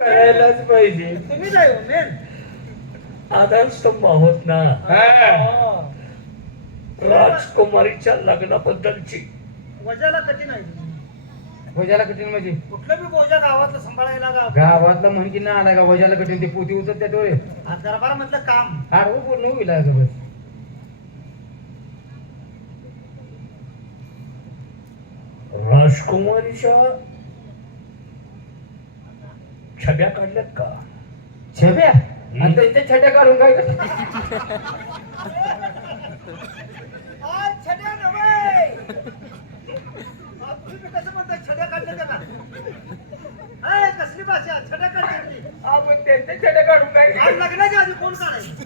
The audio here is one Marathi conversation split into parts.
करायलाच पाहिजे. तुम्ही जाय मेन आधारस्तंभ आहोत ना. हा. राजकुमारीच्या लग्नाबद्दलची. वजाला कठीण आहे वजाला कठीण म्हणजे? कुठलं बी बोजा गावातलं सांभाळायला गाव. गावातला म्हण की ना आला का वजाला कठीण ते पोती उचल त्या डोळे दरबार मधलं काम हाडवं पूर्ण होईल बस. राजकुमारीच्या छब्या काढल्यात का? छब्या? आणि त्यांच्या छट्या काढून काय छड्या छड्या कसली भाषा? छड्या काढली आपण काढून काय? आज लग्नाच्या आधी कोण काढायचं?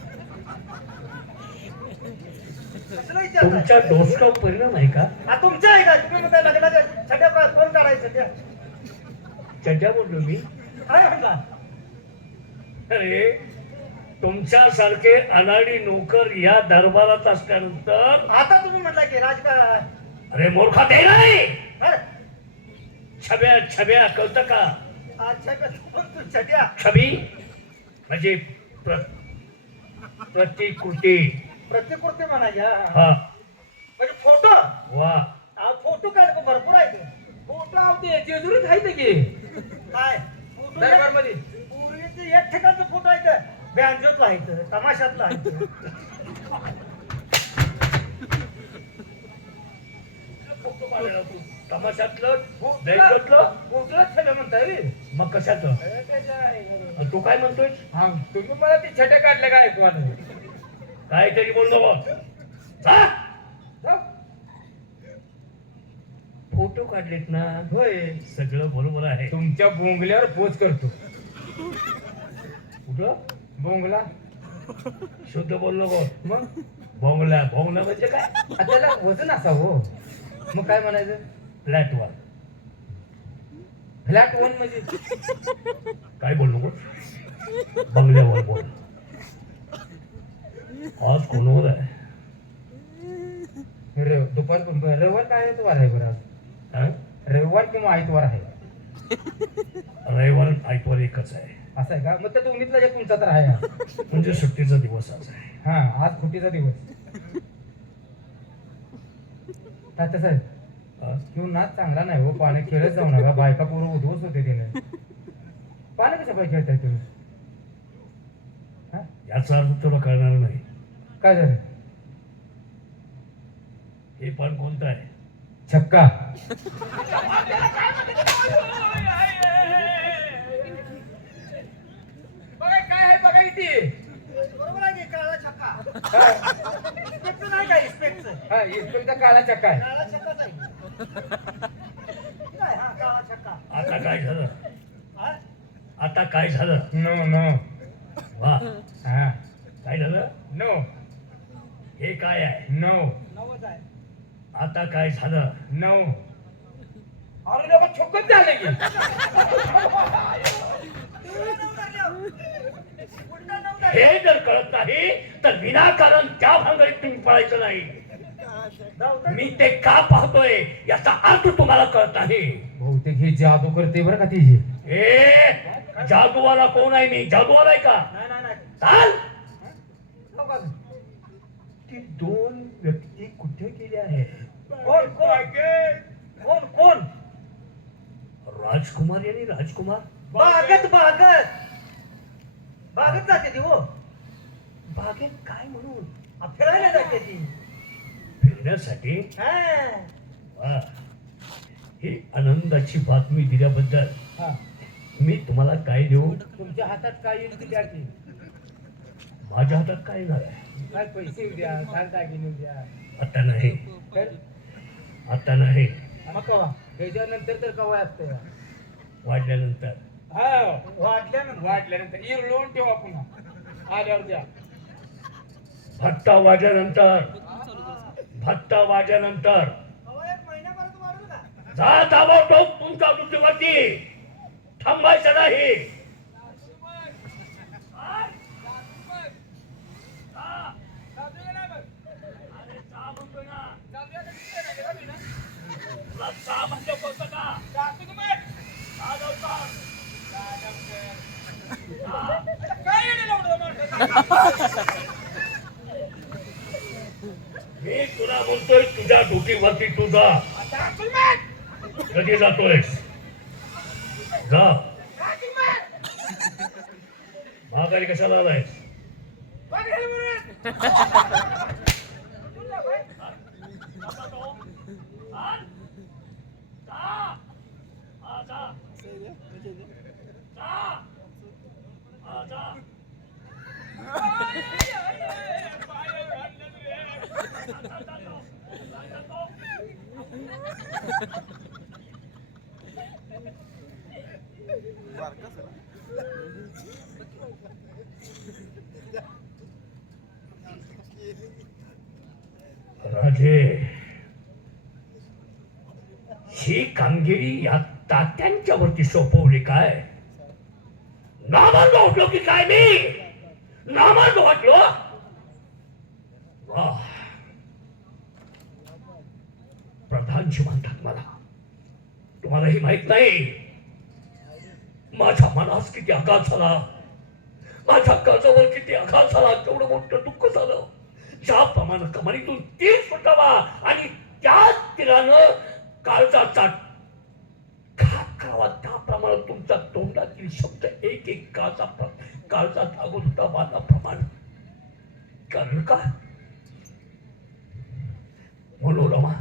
तुमच्या डोसक्यावर परिणाम आहे का? हा तुमच्या आहे का? तुम्ही म्हणता लग्नाच्या छड्या कोण काढायचं त्या? चड्या बोललो मी काय म्हणला? अरे तुमच्यासारखे अनाडी नोकर या दरबारात असल्यानंतर आता तुम्ही म्हटलं की राजकारण अरे मूर्खा ते नाही? छब्या छब्या कळतं का? आज छड्या कोण तू छड्या छबी? म्हणजे प्र प्रतिकृती. प्रतिकृती म्हणायच्या. हा. म्हणजे फोटो? वा. हा फोटो काय भरपूर आहे ते. फोटो आवते जेजुरीत आहे ते की. काय? फोटो दरबारमध्ये पूर्वीचे एक ठिकाणचं फोटो आहे तर बँजोतला आहे तर तमाशातला आहे तर. फोटो काढायला तू तमाशातलं दैवतलं फोटोला छब्या म्हणताय रे? मग कशाचं? अरे त्याच्या आहे. तू काय म्हणतोय हा तुम्ही मला ते छट्या काढल्या काय ऐकवायला काहीतरी बोल नको जा. फोटो काढलेत ना. होय सगळं बरोबर आहे. तुमच्या बोंगल्यावर पोच करतो. कुठं? बोंगला. शुद्ध बोल नको मग? भोंगला भोंगला म्हणजे काय? आ, त्याला वजन असावं. मग काय म्हणायचं? फ्लॅटवर फ्लॅट वन म्हणजे? काय बोल नको बंगल्यावर बोल. आज कोणावर आहे? दुपार रविवार काय आहे बरं आज हा? रविवार किंवा आयतवार आहे. रविवार आयतवार एकच आहे. असं आहे का? मग त्या दोन्हीतला एक तुमचा तर आहे. म्हणजे सुट्टीचा दिवस आज आहे. हा आज खुटीचा दिवस. तात्या साहेब? किंवा नाच चांगला नाही हो पाणी खेळत जाऊ नका. बायका पूर्ण उद्ध्वस्त होते तिने पाणी कशा पाहिजे खेळताय तुम्ही? हा? याचा अर्थ तुला कळणार नाही. काय झालं? हे पण कोणतं आहे? छक्का. बघा काय आहे बघा इथे. बरोबर आहे की काळा छक्का. इस्पेक्टचं नाही का इस्पेक्टचं? हा इस्पेक्टचा काळा छक्का आहे. काळा छक्काच आहे. काय हा काळा छक्का? आता काय झालं? हा? आता काय झालं? नो नो वा. हा. काय झालं? नो हे काय आहे? नो आता काय झालं? नो अरे बाबा छोकच झाले की. नऊ. हे जर कळत नाही तर विनाकारण त्या भांगडीत तुम्ही पळायचं नाही. मी ते का पाहतोय याचा अर्थ तुम्हाला कळत नाही. बहुतेक हे जादू करते बरं का तिची ए जादूवाला कोण आहे मी? जादूवाला आहे का? नाही नाही नाही. चाल. का? ती दोन व्यक्ती कुठे गेल्या आहेत? कोण कोण? कोण राजकुमार आणि राजकुमार? बागत बागत. बागत जाते ती हो. बागेत काय म्हणून? फिरायला जाते ती. फिरण्यासाठी? हा. वा. ही आनंदाची बातमी दिल्याबद्दल हा. मी तुम्हाला काय देऊ? तुमच्या हातात काय येईल ती द्या की. माझ्या हातात काय येणार आहे? काय पैसे द्या दागिने द्या. आता नाही. आता नाही. मग कवा? त्याच्यानंतर तर कवा असतं वाढल्यानंतर. हा वाढल्यानंतर. वाढल्यानंतर. इरळून ठेवा पुन्हा. आल्यावर द्या. भत्ता वाजल्यानंतर भत्ता वाजल्यानंतर जा ताबडतोब तुमच्या मृत्यूवरती थांबायचं नाही तुला सहा म्हणजे बोलतो का? जा लवकर. मी तुला म्हणतोय वरती तू जा. कधी जातोयस जा. महागाई कशाला आलायस राजे ही कामगिरी या तात्यांच्यावरती सोपवली काय? नामार्ग वाटलो की काय मी? नामार्ग वाटलो? वा. प्रधानजी म्हणतात मला तुम्हाला हे माहीत नाही माझ्या मनास किती आघात झाला? माझ्या कर्जावर किती आघात झाला? तेवढं मोठं दुःख झालं? ज्याप्रमाणे कमानीतून तीर सुटावा आणि त्याच तिरानं काळजाचा खाक करावा त्याप्रमाणे तुमच्या तोंडातील शब्द एक एक काळजा काळजा लागत होता वादाप्रमाणे कारण का? मनोरमा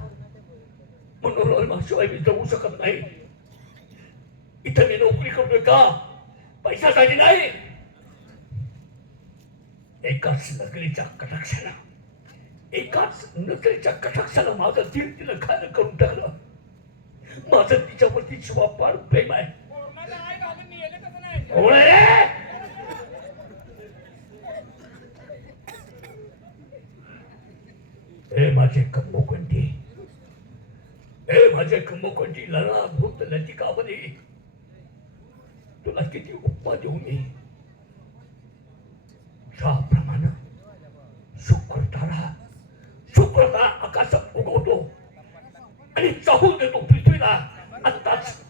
मनोरमाशिवाय मी जगू शकत नाही. इथं मी नोकरी करतोय का? पैशासाठी नाही. एकाच नकलीच्या कटाक्षाला एकाच नकलीच्या कटाक्षाला माझं दिल तिला खायला करून टाकलं. माझं तिच्यावरती शिवापार प्रेम आहे. ए माझे कंबोकंठी ए माझे कंबोकंठी लढा भूत लतिकामध्ये तुला किती उपमा देऊ मी ज्याप्रमाणे शुक्रतारा शुक्रता शुक्र आकाशात उगवतो आणि चाहून देतो पृथ्वीला. आत्ताच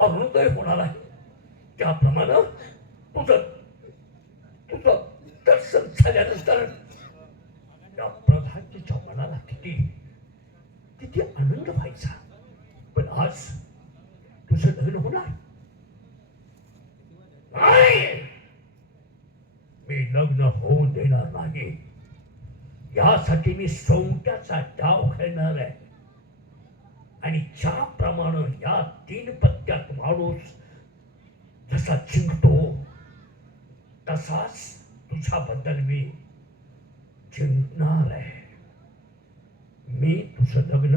अरुणोदय होणार आहे. त्याप्रमाणे तुझं तुझं दर्शन झाल्यानंतर या प्रधानजीच्या मनाला किती किती आनंद व्हायचा. पण आज तुझं लग्न होणार नाही मी लग्न होऊ देणार नाही. यासाठी मी सोंगट्याचा डाव खेळणार आहे. आणि ज्याप्रमाणे या तीन पत्त्यात माणूस जसा जिंकतो तसाच तुझ्याबद्दल मी जिंकणार आहे. मी तुझं लग्न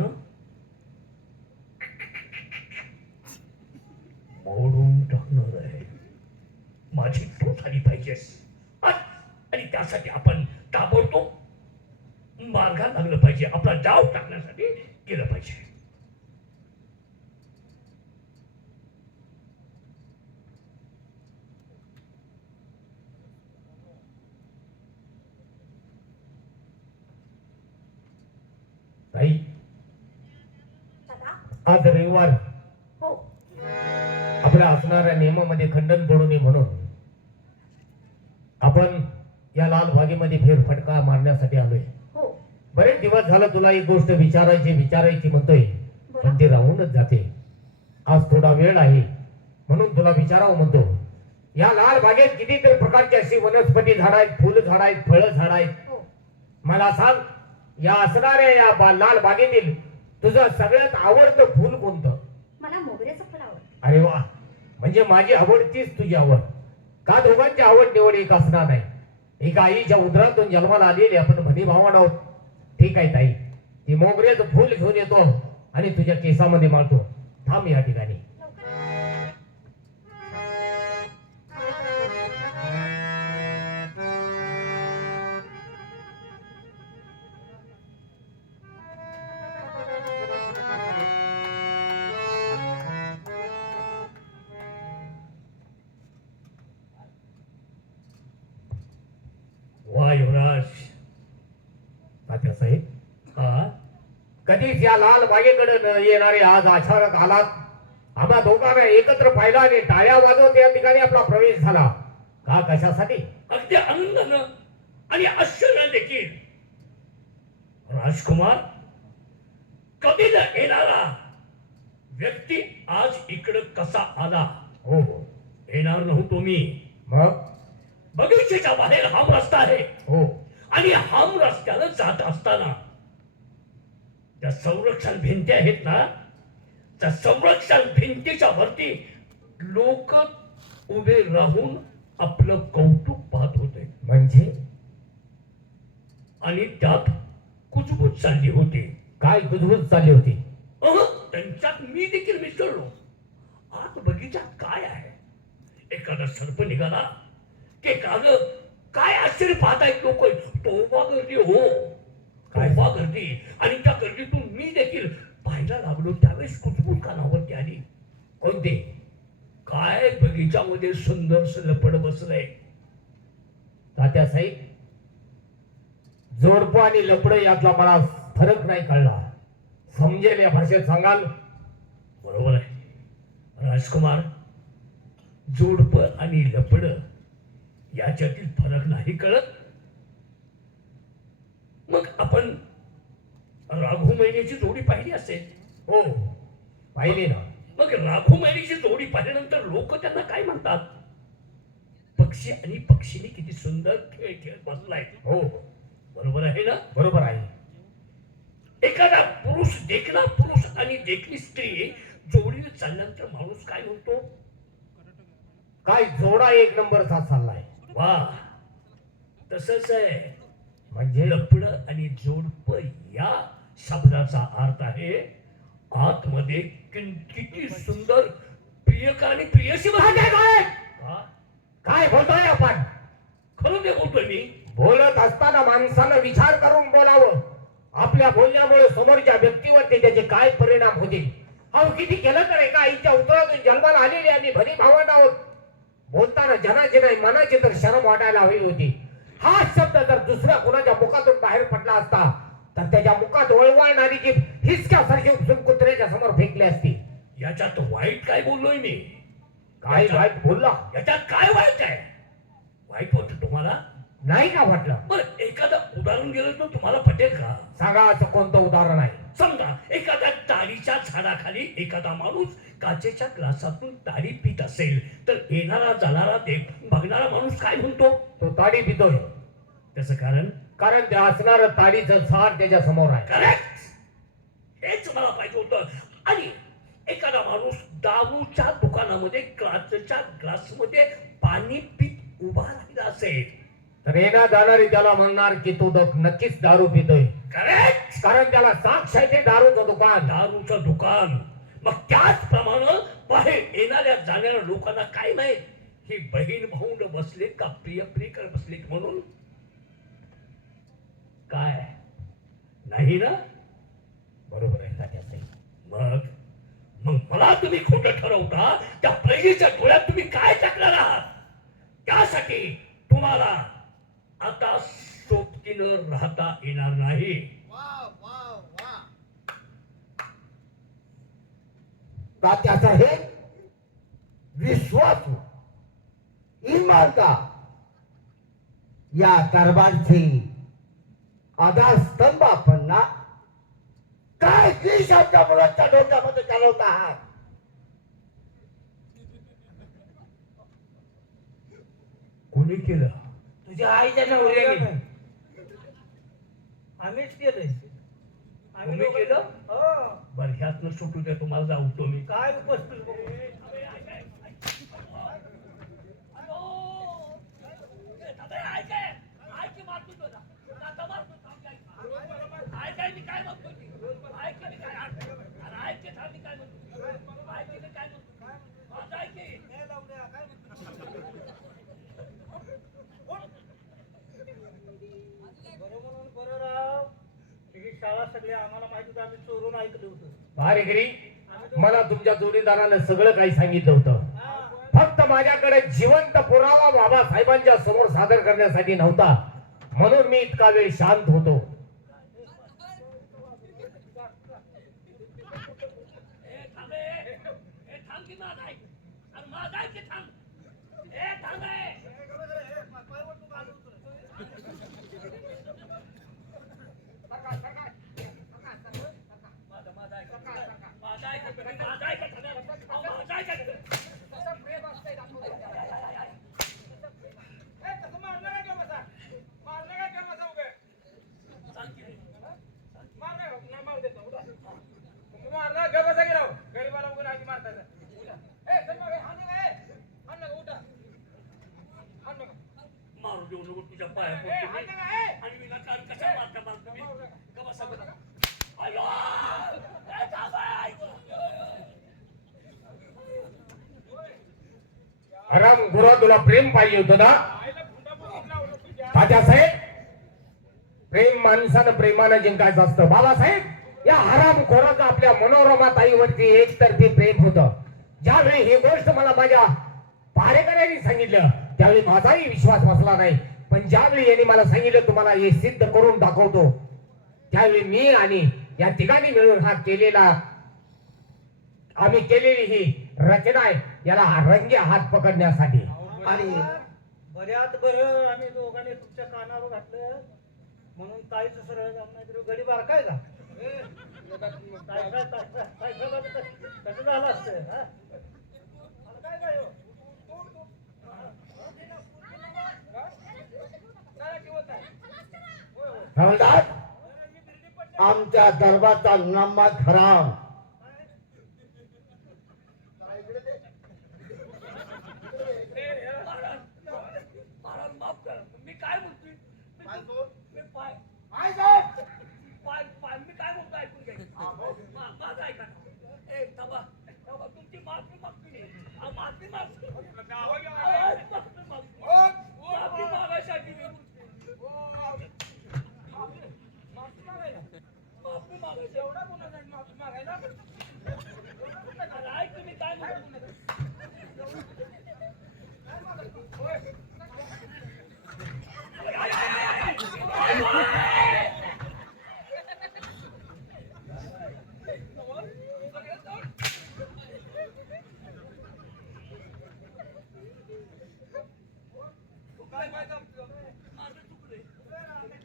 मोडून टाकणार आहे. माझी तो झाली पाहिजेस. आणि त्यासाठी आपण ताबडतोब मार्गात लागलं पाहिजे. आपला डाव टाकण्यासाठी केलं पाहिजे. आज रविवार. हो. आपल्या असणाऱ्या नियमामध्ये खंडन पडू नये म्हणून. आपण या लाल बागेमध्ये फेरफटका मारण्यासाठी आलोय. हो. बरेच दिवस झालं तुला एक गोष्ट विचारायची विचारायची म्हणतोय. पण ती राहूनच जाते. आज थोडा वेळ आहे. म्हणून तुला विचारावं म्हणतो. या लाल बागेत कितीतरी प्रकारची अशी वनस्पती झाड आहेत फुल झाड आहेत फळ झाड आहेत. हो. मला सांग या असणाऱ्या या बा- लाल बागेतील तुझं सगळ्यात आवडतं फुल कोणतं? मला मोगऱ्याचं आवडतं. अरे वा. म्हणजे माझी आवडतीच तुझी आवड. का दोघांची आवड निवड एक असणार नाही? एका आईच्या उदरातून जन्माला आलेली आपण म्हणी भावना आहोत ठीक आहे ताई. ती मोगऱ्याचं फुल घेऊन येतो आणि तुझ्या केसामध्ये मारतो. थांब या ठिकाणी. कधीच या लाल बागेकडे न येणारे आज अचानक आलात. आम्हा दोघांना एकत्र पाहिला आणि टाळ्या वाजवत या ठिकाणी आपला प्रवेश झाला. का कशासाठी? अगदी आनंदानं आणि आश्चर्याने देखील. राजकुमार कधी न येणारा? व्यक्ती आज इकडं कसा आला? हो हो. येणार नव्हतो मी मग? बगीचेच्या बाहेर हाम रस्ता आहे. हो. आणि हाम रस्त्यानं जात असताना त्या संरक्षण भिंती आहेत ना त्या संरक्षण भिंतीच्या वरती लोक उभे राहून आपलं कौतुक पाहत होते. म्हणजे? आणि त्यात कुजबूज चालली होती. काय गुजबूज चालली होती? अह, त्यांच्यात मी देखील मिसळलो. आत बगीचात काय आहे? एखादा सर्प निघाला. की काग काय आश्चर्य पाहतायत लोक? तोबा गर्दी हो. तोबा गर्दी आणि त्या गर्दीतून मी देखील पाहायला लागलो. त्यावेळेस कुजबूज कानावरती आली. कोणते काय बगीचामध्ये सुंदर लपड बसलंय? तात्यासाहेब जोडपं आणि लपड यातला मला फरक नाही कळला. समजेल या भाषेत सांगाल? बरोबर आहे. राजकुमार जोडप आणि लपड याच्यातील फरक नाही कळत. आपण राघू महिन्याची जोडी पाहिली असेल. हो पाहिली ना. मग राघू महिन्याची जोडी पाहिल्यानंतर लोक त्यांना काय म्हणतात? पक्षी आणि पक्षीने किती सुंदर खेळ खेळत बसलाय. हो. बरोबर आहे ना? बरोबर आहे. एखादा पुरुष देखणा पुरुष आणि देखणी स्त्री जोडीने चालल्यानंतर माणूस काय म्हणतो? काय जोडा एक नंबरचा चाललाय. वा. तसंच आहे. म्हणजे लपड आणि जोडप या शब्दाचा अर्थ आहे आतमध्ये किती सुंदर प्रियका आणि प्रियशी काय काय काय बोलतोय आपण? खरं ते बोलतोय मी. बोलत असताना माणसानं विचार करून बोलावं. आपल्या बोलण्यामुळे समोरच्या व्यक्तीवरती त्याचे काय परिणाम होतील? अहो किती केलं तर एका आईच्या उतरातून जन्माला आलेली आणि भरी भावना आहोत. बोलताना जनाची नाही मनाची तर शरम वाटायला हवी होती. हा शब्द जर दुसऱ्या कोणाच्या मुखातून बाहेर पडला असता तर त्याच्या मुखात वळवळणारी जी हिसक्यासारखी उपसून कुत्र्याच्या समोर फेकली असती. याच्यात वाईट काय बोललोय मी? काय वाईट बोलला? याच्यात काय वाईट आहे? वाईट वाटत तुम्हाला? नाही का वाटलं? बरं एखादं उदाहरण गेलं तर तुम्हाला पटेल का? सांगा असं कोणतं उदाहरण आहे? समजा एखाद्या ताडीच्या झाडाखाली एखादा माणूस काचेच्या ग्लासातून ताडी पित असेल तर येणारा जाणारा देख बघणारा माणूस काय म्हणतो? तो ताडी पितोय. त्याचं कारण? कारण ते असणार ताडीचं झाड त्याच्यासमोर आहे. करेक्ट हेच मला पाहिजे होतं. आणि एखादा माणूस दारूच्या दुकानामध्ये काचेच्या ग्लासमध्ये पाणी पित उभा राहिला असेल तर येणार जाणारी त्याला म्हणणार की तो दो- नक्कीच दारू पितोय. करेक्ट कारण त्याला साक्ष आहे ते दारूचं दुकान. दारूचं दुकान. मग त्याचप्रमाणे बाहेर येणाऱ्या जाणाऱ्या लोकांना काय माहीत? ही बहीण भाऊंड बसलेत का प्रिय प्रियकर बसलेत म्हणून? काय? नाही ना? बरोबर आहे तात्यासाहेब मग? मग मला तुम्ही खोटं ठरवता? त्या पहिलीच्या डोळ्यात तुम्ही काय टाकणार आहात? त्यासाठी तुम्हाला आता सोबतीनं राहता येणार नाही. वा वा वा तात्यासाहेब विश्वासू इमानदार या दरबारचे आधारस्तंभ आपण ना काय की शब्द मुलांच्या डोक्यामध्ये चालवत आहात? कोणी केलं? तुझ्या आईच्या नवऱ्याने. आम्हीच केलंय. आम्ही केलं? हो. बरं ह्यातनं सुटू द्या तुम्हाला जाऊ मी. काय उपस्थित बघू. हे लावण्या, काय बरं म्हणून बरं राव ही शाळा सगळी आम्हाला माहिती होतं आम्ही चोरून ऐकलं होतं भारेगिरी मला तुमच्या जोडीदारानं सगळं काही सांगितलं होतं फक्त माझ्याकडे जिवंत पुरावा बाबासाहेबांच्या समोर सादर करण्यासाठी नव्हता म्हणून मी इतका वेळ शांत होतो get out देऊ नको तुझ्या पाया पडतो मी. आणि विनाकारण कशा मारता! काय काम आहे? आराम गुरु तुला प्रेम पाहिजे होतं ना? तात्यासाहेब प्रेम माणसानं प्रेमानं जिंकायचं असतं. बाबासाहेब या हराम खोराचं आपल्या मनोरमा ताईवरती एकतर्फी प्रेम होतं. ज्यावेळी ही गोष्ट मला माझ्या पारेकऱ्यांनी सांगितलं त्यावेळी माझाही विश्वास बसला नाही पण ज्यावेळी यांनी मला सांगितलं तुम्हाला हे सिद्ध करून दाखवतो त्यावेळी मी आणि या तिघांनी मिळून हा केलेला आम्ही केलेली ही रचना आहे याला रंगे हात पकडण्यासाठी आणि बऱ्याच बर आम्ही दोघांनी तुमच्या कानावर घातलं म्हणून ताईच सरळ नाही तरी गडी बार काय का काय- काय- काय झालं असतं काय काय म्हणतात आमच्या दरबारचा नंबर खराब माफ करा मी काय बोलतोय मी- मी पाय पाय पाय मी काय बोलतो ऐकून घ्या माझं ऐका ए थांबा थांबा तुमची माफी मागतो मी माफी मागतो आ, माफी मागतो माफी मागायसाठी मी बोलतोय. माफी मागायची एवढा गुन्हा नाही माफी मागायला अरे ऐक तुम्ही काय म्हणतो माझं चुकलंय चुकलं माझं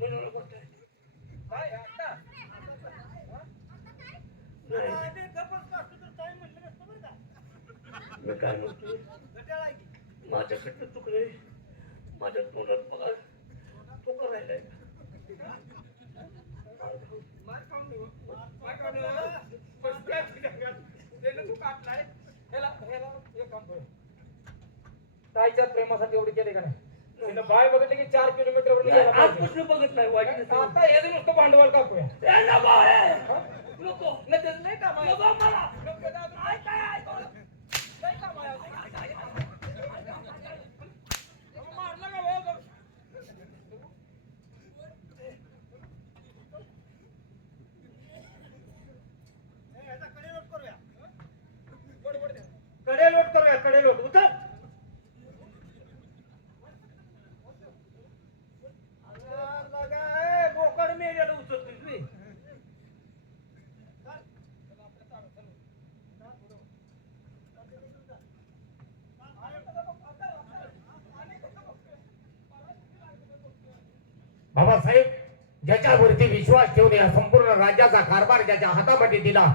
म्हणून बोलतोय. आधी गप्पच असतो तर ताई म्हणलं नसतं बरं का मी काय म्हणतोय गटाळ आहे की. माझ्याकडनं चुकलंय माझ्या तोंडात मला तो घेऊ. ताईच्या प्रेमासाठी एवढी केले का नाही बाय बघितले की चार किलोमीटर वर. आजपासून बघत नाही वाईट दिसतं. आता हे नुसतं भांडवल कापूया नको. नाही. नको मला. काय आहे तो? नाही काम आहे. मारलं का भाऊ? ए, याचा कडे लोट करूया बरोबर आहे. कडे लोट करूया कडे लोट उतर अरे लगा, ए, बोकड मेलेलं उचलतोस मी बाबासाहेब विश्वास ठेवून या संपूर्ण राज्याचा कारभार ज्याच्या हातामध्ये दिला.